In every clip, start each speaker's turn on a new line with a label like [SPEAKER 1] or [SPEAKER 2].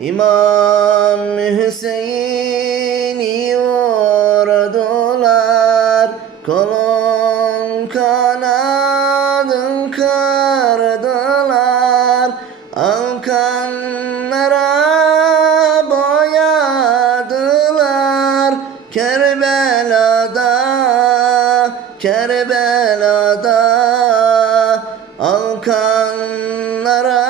[SPEAKER 1] İmam Hüseyin'i vurdular. Kolun kanadın kırdılar. Alkanlara boyadılar. Kerbela'da Kerbela'da. Alkanlara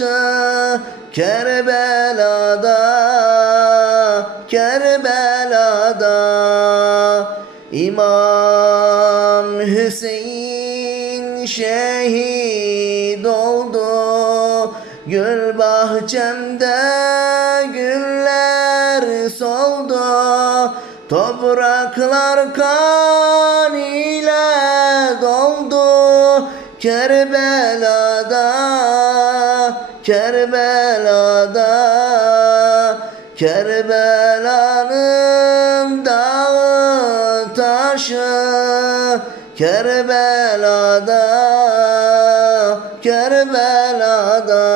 [SPEAKER 1] yanmıştı Kerbela'da Kerbela'da İmam Hüseyin şehit oldu. Gül bahçemde güller soldu. Topraklar kan ile doldu. Kerbela'da Kerbela'da Kerbela'nın dağı taşı Kerbela'da Kerbela'da.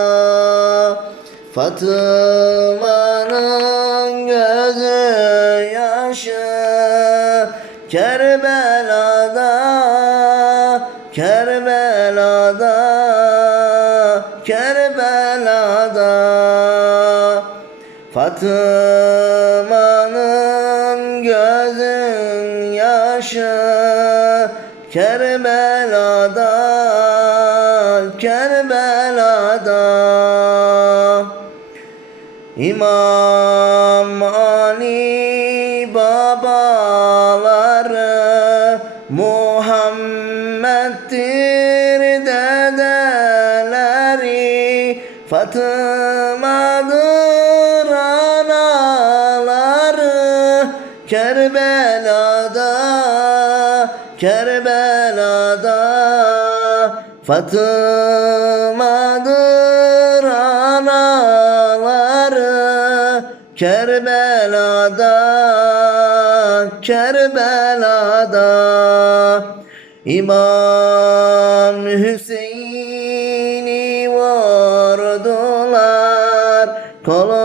[SPEAKER 1] Fatıma'nın gözü yaşı Kerbela'da Kerbela'da Fatıma'nın gözün yaşı Kerbela'da Kerbela'da. İmam Ali babaları Muhammed'dir dedeleri Fatıma'dır Kerbela'da Fatıma'dır anaları Kerbela'da Kerbela'da İmam Hüseyin'i vurdular. Kolun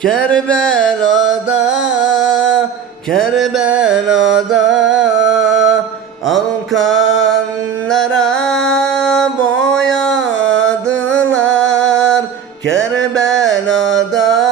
[SPEAKER 1] Kerbela'da Kerbela'da Alkanlara boyadılar. Kerbela'da